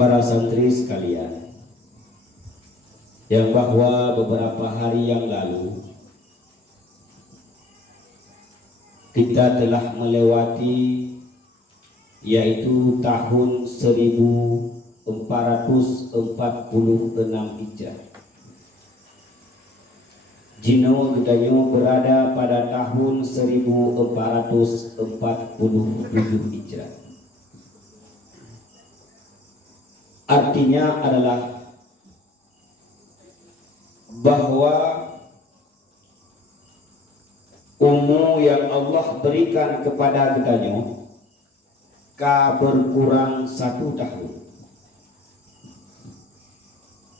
para santri sekalian, yang bahwa beberapa hari yang lalu kita telah melewati yaitu tahun 1446 Hijrah. Jino Gedanyo berada pada tahun 1447 Hijrah. Artinya adalah bahwa umur yang Allah berikan kepada Gedanyo berkurang 1 tahun.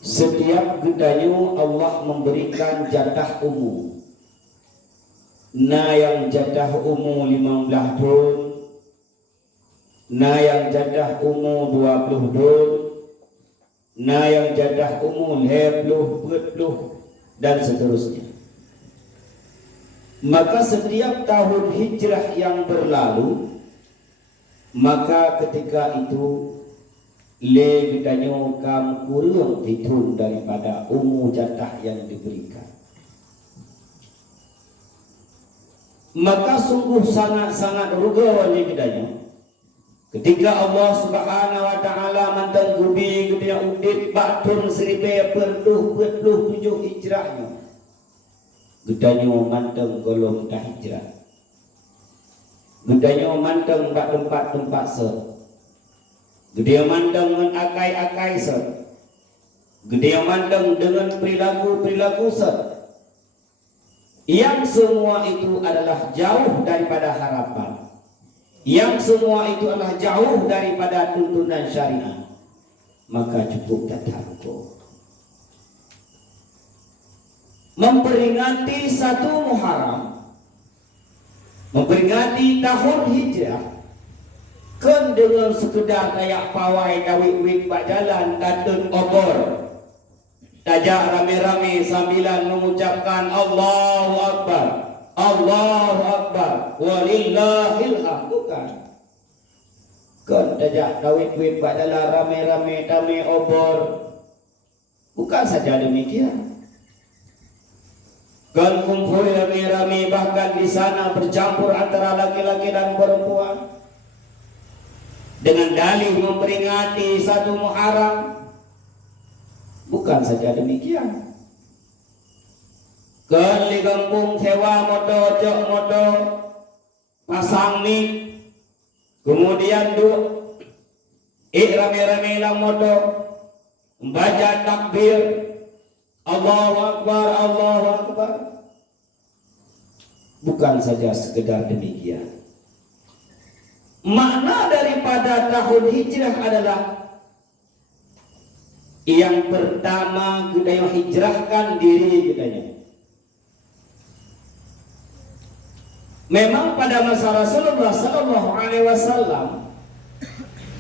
Setiap Gedanyo Allah memberikan jatah umur. Nah yang jatah umur 15 tahun, nah yang jatah umur 20 tahun, nah yang jatah umur 40 dan seterusnya. Maka setiap tahun hijrah yang berlalu, maka ketika itu le Gedanyo kam kurang hitun daripada umur jatah yang diberikan. Maka sungguh sangat-sangat ruga le Gedanyo ketika Allah Subhanahu wa taala mantang gubi Gedanyo udit batun 1447 hijrahnya. Gedanyo mantang golong dah hijrah. Gedanyo mantang bak tempat-tempat se. Gedanyo mantang dengan akai-akai se. Gedanyo mantang dengan perilaku-perilaku se. Yang semua itu adalah jauh daripada harapan. Yang semua itu adalah jauh daripada tuntunan syariat. Maka cukup tatharko. Memperingati 1 Muharram, memperingati tahun hijrah, kan dengan sekedar kayak pawai dawik-wik bak jalan datun obor, tajak rame-rame sambilan mengucapkan Allahu Akbar, Allahu Akbar, walillahil hamd. Bukan. Kan tajak dawik-wik bak jalan rame-rame tame obor. Bukan saja demikian. Kan kumpul rame-rame, bahkan di sana bercampur antara laki-laki dan perempuan dengan dalih memperingati 1 Muharram. Bukan saja demikian. Kan di kampung sewa motor, jok motor, pasang mic, kemudian rame-rame lang motor, membaca takbir Allahu Akbar, Allahu Akbar. Bukan saja sekedar demikian. Makna daripada tahun hijrah adalah yang pertama Gedanyo hijrahkan diri Gedanyo. Memang pada masa Rasulullah SAW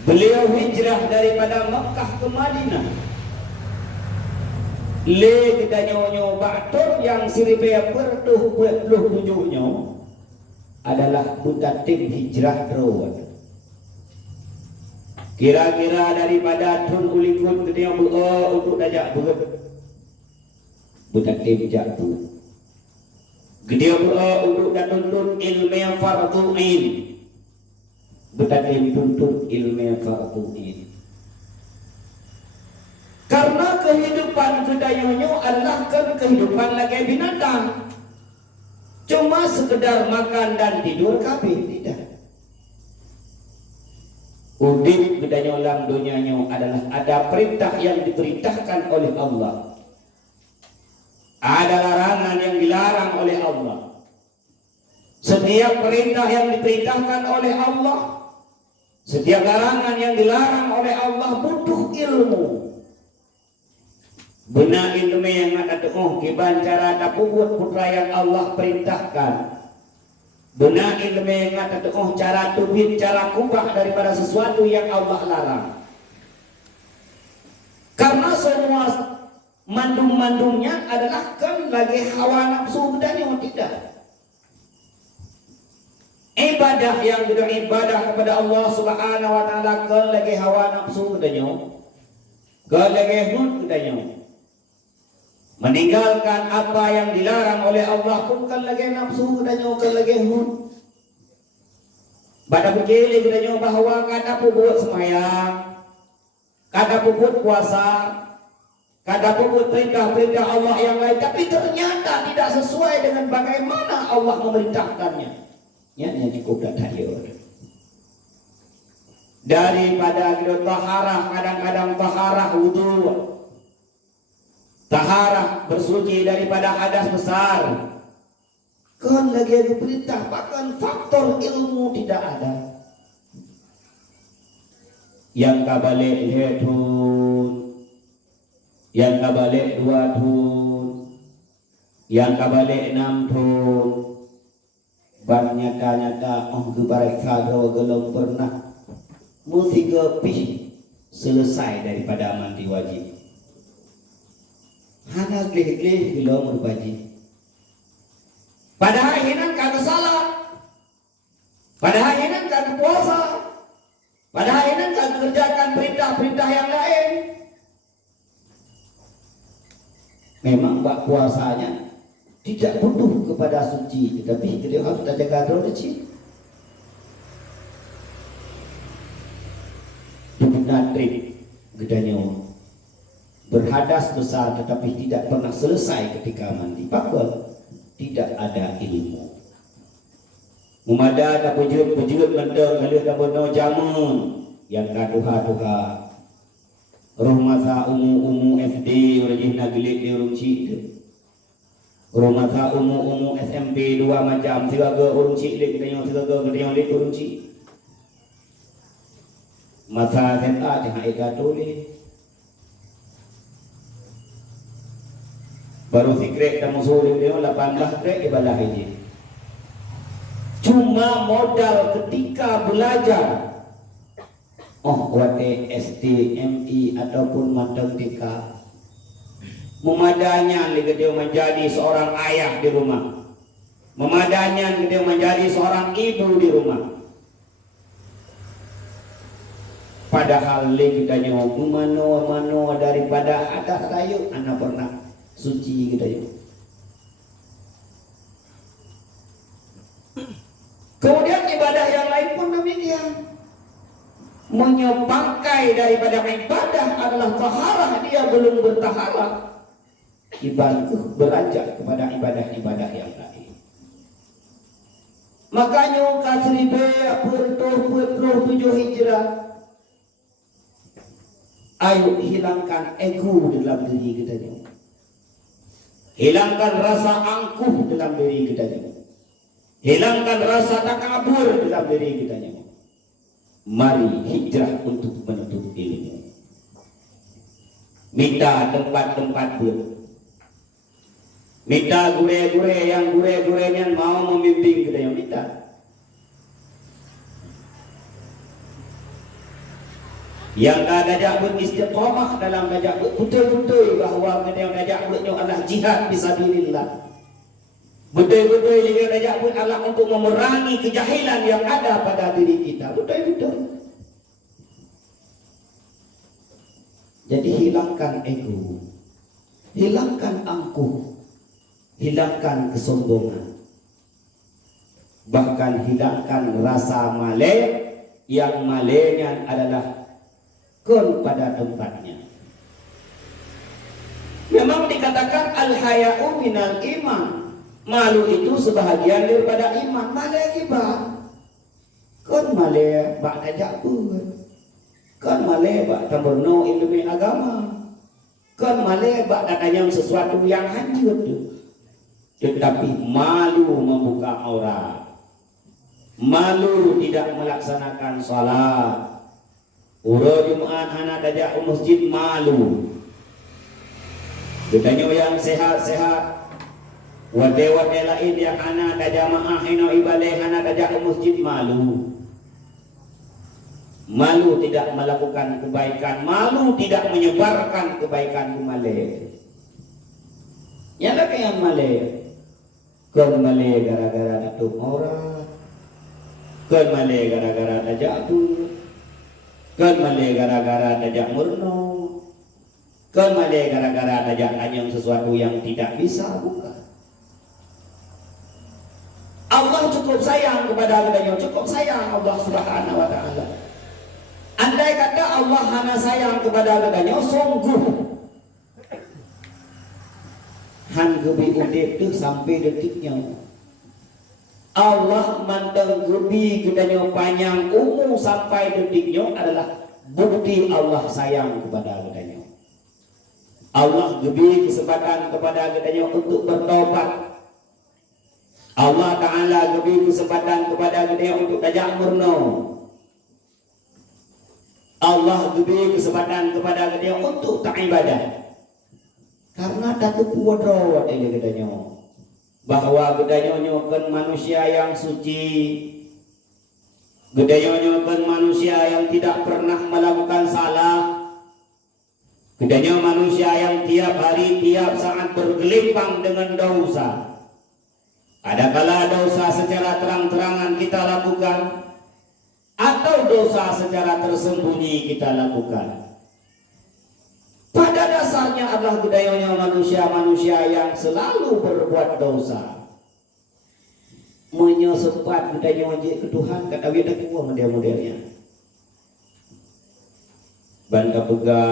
beliau hijrah daripada Makkah ke Madinah. Le Gedanyo baktor yang 1447-nya adalah buta tim hijrah rawat. Kira-kira daripada tun ulikun Gedanyo untuk dajak buat buta tim jatuh. Gedanyo untuk datuntun ilmu fardhu'in. Buta tim tuntut ilmu fardhu'in. Karena kehidupan Gedanyo adalah kehidupan lagi binatang. Cuma sekedar makan dan tidur kabeh tidak. Udip Gedanyo dalam dunianya adalah ada perintah yang diperintahkan oleh Allah. Ada larangan yang dilarang oleh Allah. Setiap perintah yang diperintahkan oleh Allah, setiap larangan yang dilarang oleh Allah butuh ilmu. Benar ilmu yang ada kiban cara buat putra yang Allah perintahkan. Benar ilmu yang ada cara tubit, cara kubah daripada sesuatu yang Allah larang. Karena semua mandung-mandungnya adalah kan lagi hawa nafsu Gedanyo tidak. Ibadah yang kedua ibadah kepada Allah Subhanahu wa taala kan lagi hawa nafsu Gedanyo. Kelegehun katanya. Meninggalkan apa yang dilarang oleh Allah pun kelege nafsu katanya kelegehun. Pada pikir katanya bahwa kada buat semayang, kada buat puasa, kada buat perintah-perintah Allah yang lain, tapi ternyata tidak sesuai dengan bagaimana Allah memerintahkannya. Ya, cukup dah tayo. Daripada kita taharah, kadang-kadang taharah wudu, taharah bersuci daripada hadas besar. Kan lagi ada perintah, bahkan faktor ilmu tidak ada. Yang kabalik lihatun, yang kabalik 2 tahun, yang kabalik 6 tahun. Ban nyata-nyata kebarik kado gelom pernah musiga pi selesai daripada mandi wajib. Hana gleh-gleh gelom berbaji. Padahal hinan kagak salat, padahal hinan kagak puasa, padahal hinan kagak kerjakan perintah-perintah yang lain. Memang bak puasanya tidak butuh kepada suci, tetapi kita harus jaga dosa. Natrik gedanya berhadas besar tetapi tidak pernah selesai ketika mandi. Pakal tidak ada ilmu. Memada tak pujud mendeng kalau tak bono jamun yang kaduha-duha. Rumah umu FD rajin nagelik di urung cik. Rumah umu SMP 2 macam 3 ke urung cik lek kita 3 ke lek urung cik. Masa senta jangan eka tulis. Baru sikret dan musuh dia 18 krek ibadah haji. Cuma modal ketika belajar. Wate SD, MI ataupun matematika. Memadanya dia menjadi seorang ayah di rumah. Memadanya dia menjadi seorang ibu di rumah. Padahal kita nyawa mano daripada atas tayu anak pernah suci kita yuk. Kemudian ibadah yang lain pun demikian. Menyepangkai daripada ibadah adalah taharah, dia belum bertaharah. Ibadah beranjak kepada ibadah-ibadah yang lain. Makanya kasribe bertuh 7 hijrah. Ayo hilangkan ego dalam diri kita. Hilangkan rasa angkuh dalam diri kita. Hilangkan rasa takabur dalam diri kita. Mari hijrah untuk menuntut ilmu. Minta tempat-tempat ber. Minta gure-gure yang gure-gurenya mau membimbing kita yang minta. Yang dajak buat istiqamah dalam dajak buat betul-betul bahawa yang dajak buatnya adalah jihad fisabilillah. Betul-betul yang dajak buat adalah untuk memerangi kejahilan yang ada pada diri kita. Betul-betul. Jadi hilangkan ego, hilangkan angkuh, hilangkan kesombongan, bahkan hilangkan rasa malu yang malunya adalah pada tempatnya. Memang dikatakan al-haya'u minal iman. Malu itu sebahagian daripada iman. Malu ibad. Kon malu bak ajak pun. Kon malu bak tamurno ilmu agama. Kon malu bak datanya sesuatu yang hancur. Tetapi malu membuka aurat. Malu tidak melaksanakan salat. Uro Jumat anak dajak masjid malu. Ditanya yang sehat-sehat. Wade-wade lain yang anak dajak ma'ah ino ibadah anak dajak masjid malu. Malu tidak melakukan kebaikan, malu tidak menyebarkan kebaikan ke malai. Yang lagi yang malai. Kan malai gara-gara tutup aurat. Kan malai gara-gara dajak tu. Kan malai gara-gara dajak murno. Kemale gara-gara tajak tanya sesuatu yang tidak bisa, bukan. Allah cukup sayang kepada kita, cukup sayang Allah Subhanahu wa taala. Andai kata Allah hanya sayang kepada kita, sungguh han gebi udip tu sampai detiknya. Allah mandang gebi kita panjang umur sampai detiknya adalah bukti Allah sayang kepada kita. Allah gebi kesempatan kepada kita untuk bertobat. Allah Ta'ala beri kesempatan kepada kita untuk tajak murno. Allah beri kesempatan kepada kita untuk tak ibadah. Karena tak kuwadrawat ini katanya, bahwa katanya kan manusia yang suci, katanya kan manusia yang tidak pernah melakukan salah, katanya manusia yang tiap hari tiap saat bergelimpang dengan dosa. Adakala dosa secara terang-terangan kita lakukan, atau dosa secara tersembunyi kita lakukan. Pada dasarnya adalah budayanya manusia-manusia yang selalu berbuat dosa. Menyesepat budaya ke Tuhan, kata dia kuah model-modelnya. Banda pega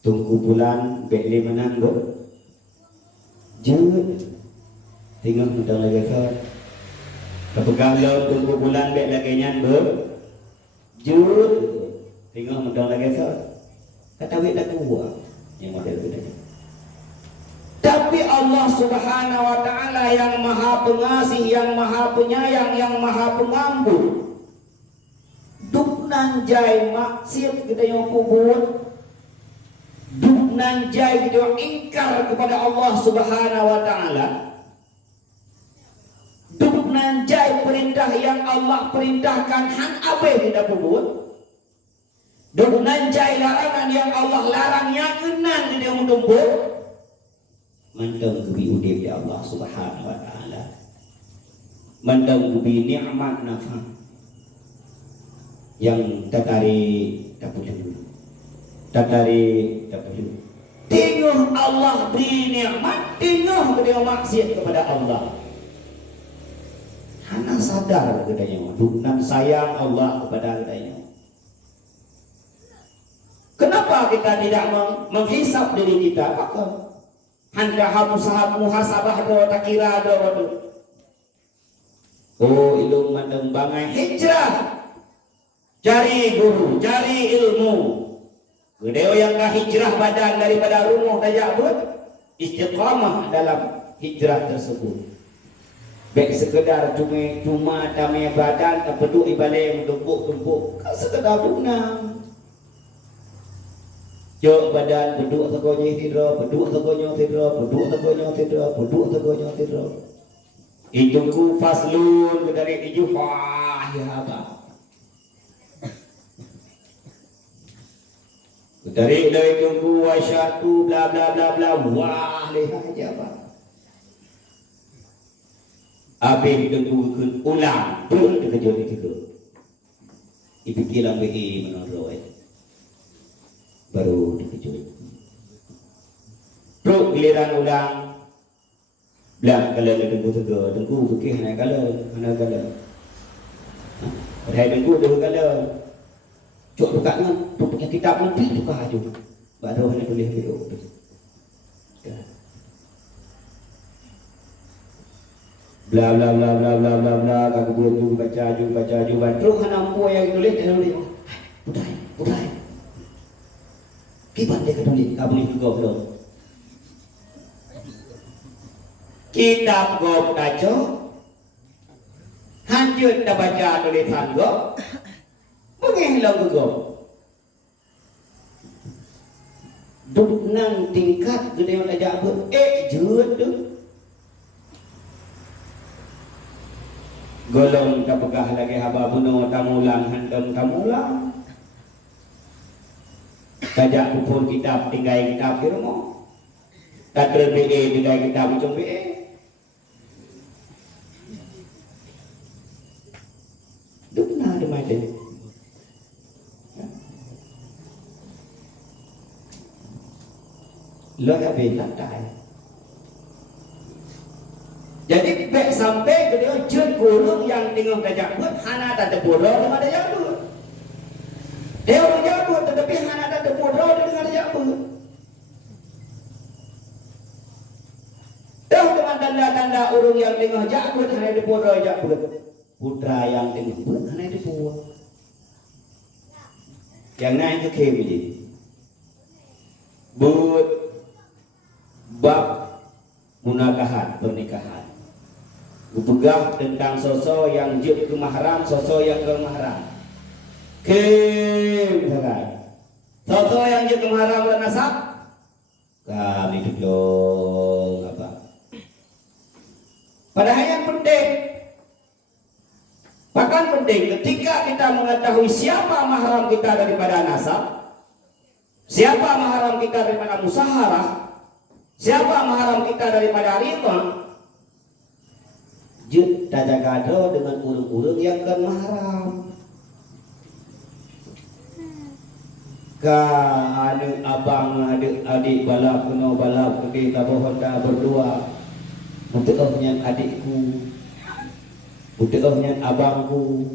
tunggu bulan beli menang do. Jut tengok mudah lagi ke kepegang lo tunggu bulan beli lagi nyan ber. Jut tengok mudah lagi ke kata dia kuah yang model budaya. Tapi Allah Subhanahu wa taala yang Maha Pengasih, yang Maha Penyayang, yang Maha Pengampun. Duk nanjai maksiat kita yang kubur, duk nanjai kita yang ingkar kepada Allah Subhanahu wa taala, duk nanjai perintah yang Allah perintahkan han abe kita kubur, duk nanjai larangan yang Allah larangnya kenan kita yang mendumpuk. Mandang kebi udip ya Allah Subhanahu wa taala, mandang kebi nikmat nafas yang tatari tak perlu, tengok Allah beri nikmat, tengok dia maksiat kepada Allah. Hana sadar katanya, dan sayang Allah kepada katanya. Kenapa kita tidak menghisap diri kita? Apakah Handa muhasabah do tak kira do wadu. Oh ilmu mandang bangai hijrah. Cari guru, cari ilmu. Gedeo yang dah hijrah badan daripada rumah tajak buat istiqamah dalam hijrah tersebut. Baik sekedar cuma damai badan tak peduk ibalai mendumpuk-dumpuk. Kan sekedar dunang. Jok badan beduk tegonya tidur, beduk tegonya tidur, beduk tegonya tidur, beduk tegonya tidur. Ijuku faslun dari ijuh wah ya apa? Dari ijuku wasyatu bla bla bla bla wah lihat aja apa? Abis tunggu ulang pun terkejut itu. Ipikiran BI menurut baru dikejut. Terus giliran ulang belah kalau tengku fikir nak kalau pada tengku tu kalau cuk dekat dengan punya kitab nanti tukar aja baru nak tulis video tu. Bla bla bla bla bla bla bla aku buat baca terus hana apa yang tulis budai kipan dia ketulis kamu ni juga belum kitab gop tajo hancur dah baca tulisan gop menghilang gop duk nang tingkat gede yang tajak ber jut tu golong tak pegah lagi haba bunuh tamulang hantam tamulang tajak pupur kitab tinggal kitab di rumah tak terbiye tinggal kitab ujung biye dukna ada macam lo ya bela tai. Jadi baik sampai ke dia jut kurung yang tengah dajak buat hana tak terbodoh dengan dajak buat. Dia orang jabut tetapi hana tak terbodoh dengan dajak buat. Dah dengan tanda-tanda urung yang tengah jabut hana terbodoh dajak buat. Putra yang tengah buat hana terbodoh. Yang lain ke kebiji. Buat bab munakahat pernikahan. Berpegang tentang sosok yang jut ke mahram, sosok yang ke mahram. Misalkan sosok yang jut ke mahram dan nasab, kami duduk apa? Padahal yang penting, bahkan penting ketika kita mengetahui siapa mahram kita daripada nasab, siapa mahram kita daripada musaharah, siapa mahram kita daripada riba. Jut tak jaga dengan urung-urung yang kan mahram. Ka ada abang, ada adik balap kena balap pergi ke Honda berdua. Mutuahnya adikku, mutuahnya abangku.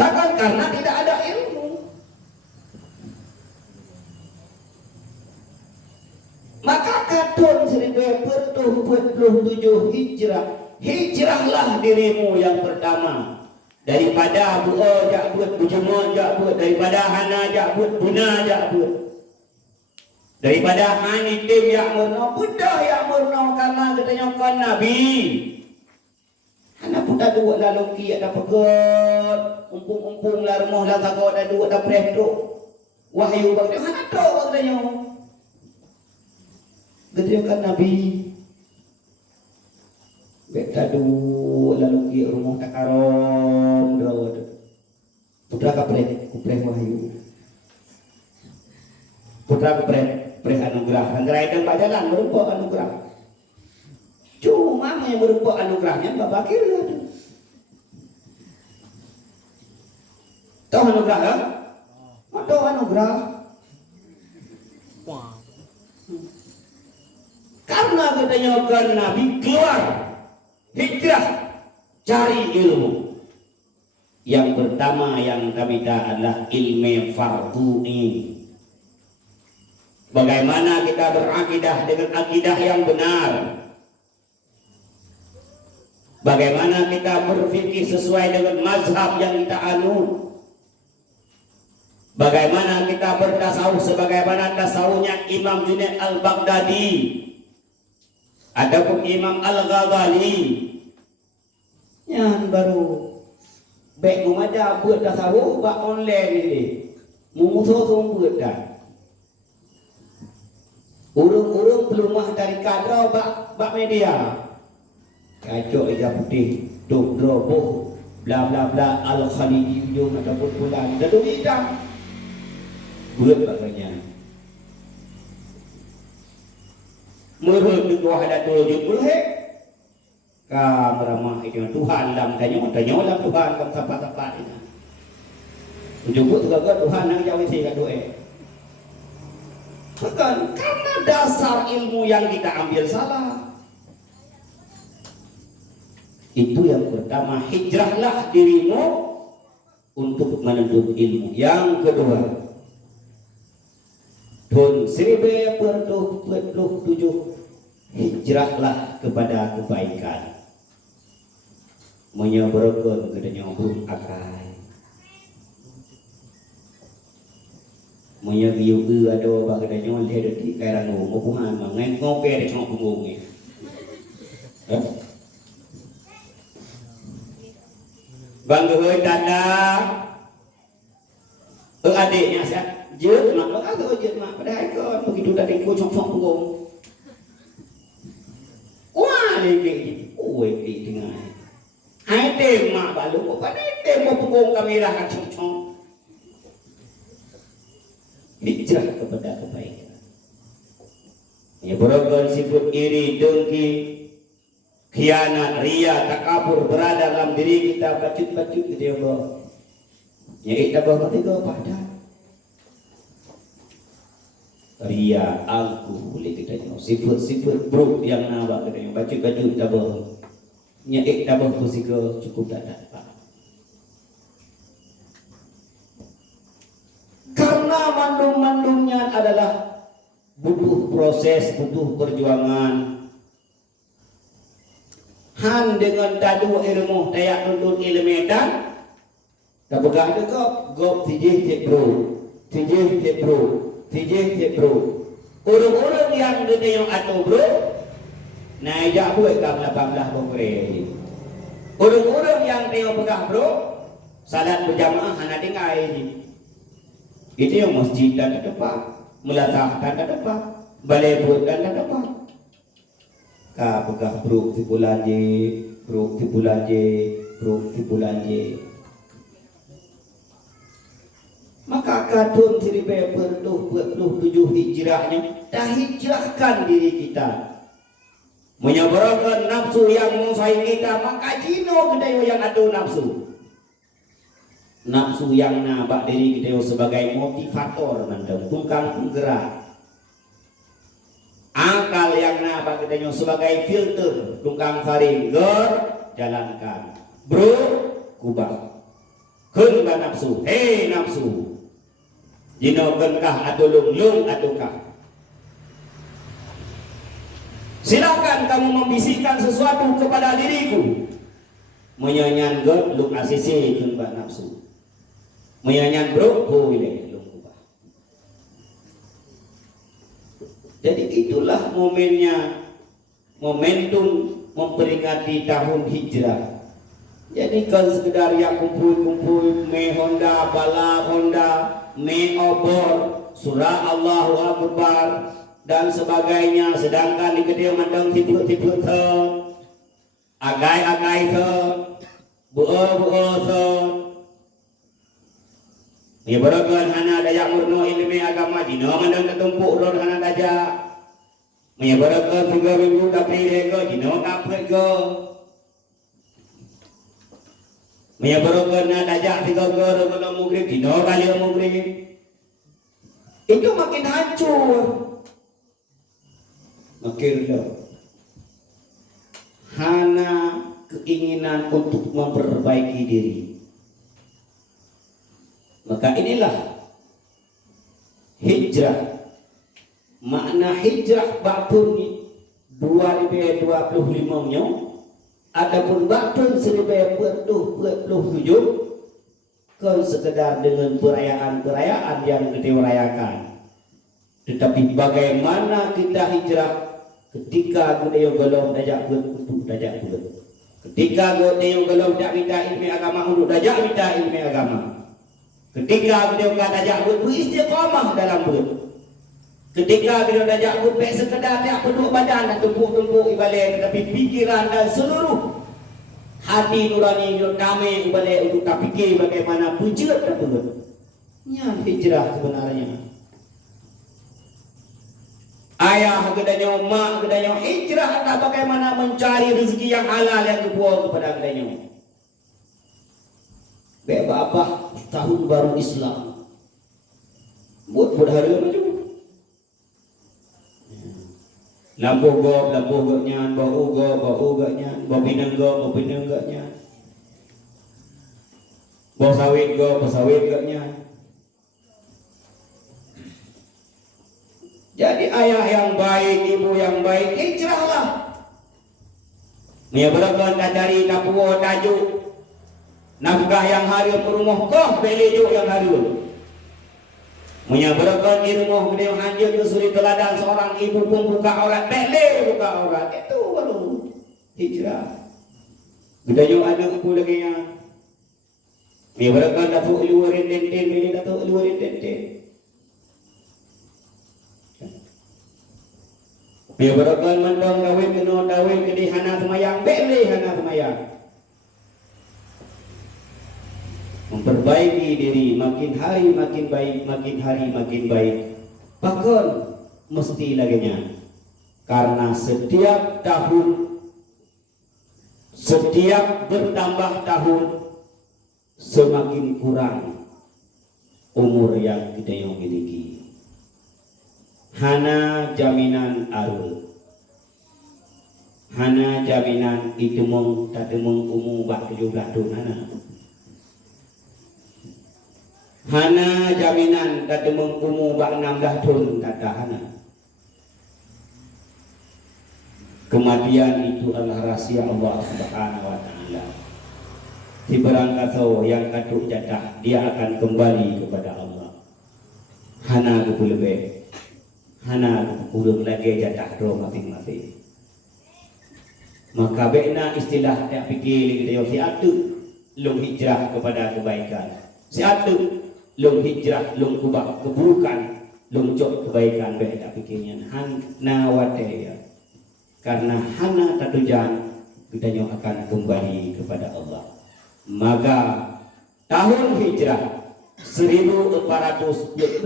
Takkan karena tidak ada ilmu. Maka katun 1447 hijrah. Hijrahlah dirimu yang pertama. Daripada buah jakbut, bujumon jakbut, daripada hana jakbut, buna jakbut. Daripada hanitim yang murno, buddha yang murno karena katanya kan Nabi. Hana buddha dua lalu kiat dah pegot, umpung-umpung lah rumah lah takut dah dua dah prehduk. Wahyu bagi hana tu katanya. Katanya kan Nabi. Beta dua lalu kiat rumah tak karom drawad. Putra kupreh wahyu. Putra kupreh anugerah. Anugerah itu pak jalan berupa anugerah. Cuma yang berupa anugerahnya Bapak kira tu. Tahu anugerah kan? Tahu anugerah. Karena katanya kan Nabi keluar hijrah cari ilmu. Yang pertama yang kami tahu adalah ilmu fardu'in. Bagaimana kita berakidah dengan akidah yang benar. Bagaimana kita berfikir sesuai dengan mazhab yang kita anut. Bagaimana kita bertasawuf sebagaimana tasawufnya Imam Junaid Al-Baghdadi ataupun Imam Al-Ghazali. Yang baru baik mengajar buat tasawuf buat online ini. Musuh buat dah. Urung-urung pelumah dari kadra bak media. Kacau aja putih, duk droboh, bla bla bla al-Khalidi ujung ataupun bulan. Dadu hitam. Buat bagainya. Menurut dua hadatul wujud boleh. Ka meramah itu Tuhan lam tanya lam Tuhan kam tempat-tempat ini. Menjemput juga Tuhan yang jauh sih kat doa. Bukan karena dasar ilmu yang kita ambil salah. Itu yang pertama, hijrahlah dirimu untuk menuntut ilmu. Yang kedua, tahun 1447 hijrahlah kepada kebaikan. Menyeberkan kedenya burung akai. Menyegiu ada bagi kedenya lihat di kairan ngopuhan mangai ngope ada cuma punggung ni. Bangga dada adiknya saya jut mak lo ada jut mak padahal kan begitu tadi ku cong-cong punggung. Wah lagi oi dengan hai tem mak balu kok pada tem punggung kamera kan cong-cong. Hijrah kepada kebaikan. Ya beragam sifat iri, dengki, khianat, ria, takabur berada dalam diri kita, bacut-bacut gitu ya Allah. Ya kita bawa tiga pada. ria angkuh boleh kita tengok sifat-sifat buruk yang nampak kita tengok baju tabah nyek tabah kusika cukup tak dapat karena mandung-mandungnya adalah butuh proses, butuh perjuangan. Han dengan dadu ilmu dayak tuntun ilmu dan tak pegah ada gop tijih bro. Orang-orang yang gede yang atau bro, naik buat kam 18 bokre. Orang-orang yang tengok pegah bro, salat berjamaah hana dengar ini. Itu yang masjid dan depan, melatah dan depan, balai buat dan depan. Ka pegah bro di bulan je. Maka kadun seribu berpuluh hijrahnya dah hijrahkan diri kita menyabarakan nafsu yang menguasai kita maka jino kedayo yang ada nafsu yang nabak diri kedayo sebagai motivator mendukungkan penggerak akal yang nabak kedayo sebagai filter tungkang saring jalankan bro kubah kun nafsu nafsu jino kenkah atau lung ataukah silakan kamu membisikkan sesuatu kepada diriku menyanyan god lung asisi kun nafsu menyanyan bro boleh lung kubah. Jadi itulah momentum memperingati tahun hijrah. Jadi kan sekedar yang kumpul me Honda bala Honda me obor surah Allahu Akbar dan sebagainya sedangkan di kedai mandang tipu-tipu tu agai-agai tu buo tu ni barakan hana dayak murno ilmu agama dino mandang ketumpuk ron hana dayak me barakan 3000 tapi rego dino kapret go menyebabkan dajak 3 guru kalau mugrib dino kali mugrib itu makin hancur makin hana keinginan untuk memperbaiki diri maka inilah hijrah makna hijrah batun 2025 nya adapun batun 1047 kan sekedar dengan perayaan yang kita rayakan tetapi bagaimana kita hijrah ketika kita golong dajak untuk dajak ketika kita golong tak minta ilmu agama untuk dajak minta ilmu agama ketika kita dajak beristiqamah dalam ketika kita dajak baik sekedar tak penduk badan dan tumpuk-tumpuk ibalik tetapi pikiran dan seluruh hati nurani yang damai ibalik untuk tak fikir bagaimana pujat dan pengut nya hijrah sebenarnya ayah kedanya mak kedanya hijrah adalah bagaimana mencari rezeki yang halal yang kebuang kepada kedanya baik abah tahun baru Islam buat hari macam lampu goknya, bau goknya, bau pinang goknya, bau sawit goknya. Jadi ayah yang baik, ibu yang baik, hijrahlah. Menyebabkan cari kapuo tajuk nafkah yang harum rumah koh belijuk yang harum. Menyebabkan di rumah gede hancur ke suri teladan seorang ibu pun buka aurat bele buka aurat itu baru hijrah. Gede ada aku lagi yang menyebabkan datuk luarin denten beli datuk luarin denten. Menyebabkan mandang dawin kena dawin gede hana semayang bele hana semayang. Memperbaiki diri makin hari makin baik, makin hari makin baik. Bahkan mesti laginya karena setiap tahun setiap bertambah tahun semakin kurang umur yang kita yang miliki. hana jaminan arul, hana jaminan itemung tatemung umum bak 17 tahun hana jaminan tatemung umum bak 16 tahun tata hana. Kematian itu adalah rahasia Allah Subhanahu wa taala. Si barang kata yang katuk jatah dia akan kembali kepada Allah. Hana ku lebih, hana ku kurang lagi jatah roh masing-masing. Maka bekna istilah tak fikir kita si atu long hijrah kepada kebaikan. Si atu long hijrah long kubah keburukan, long jok kebaikan bek tak fikirnya. Hana wataya. Karena hana tatujan kita akan kembali kepada Allah. Maka tahun hijrah 1477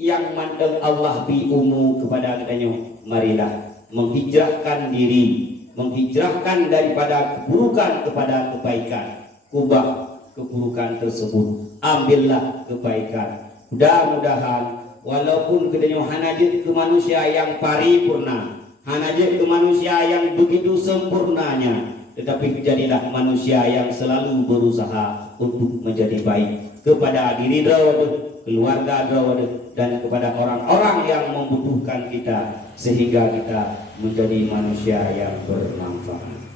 yang mandang Allah bi umu kepada kita marilah menghijrahkan diri, menghijrahkan daripada keburukan kepada kebaikan. Ubah keburukan tersebut, ambillah kebaikan. Mudah-mudahan walaupun kita hanajit ke manusia yang paripurna, hanajit ke manusia yang begitu sempurnanya, tetapi jadilah manusia yang selalu berusaha untuk menjadi baik kepada diri drawad, keluarga drawad, dan kepada orang-orang yang membutuhkan kita, sehingga kita menjadi manusia yang bermanfaat.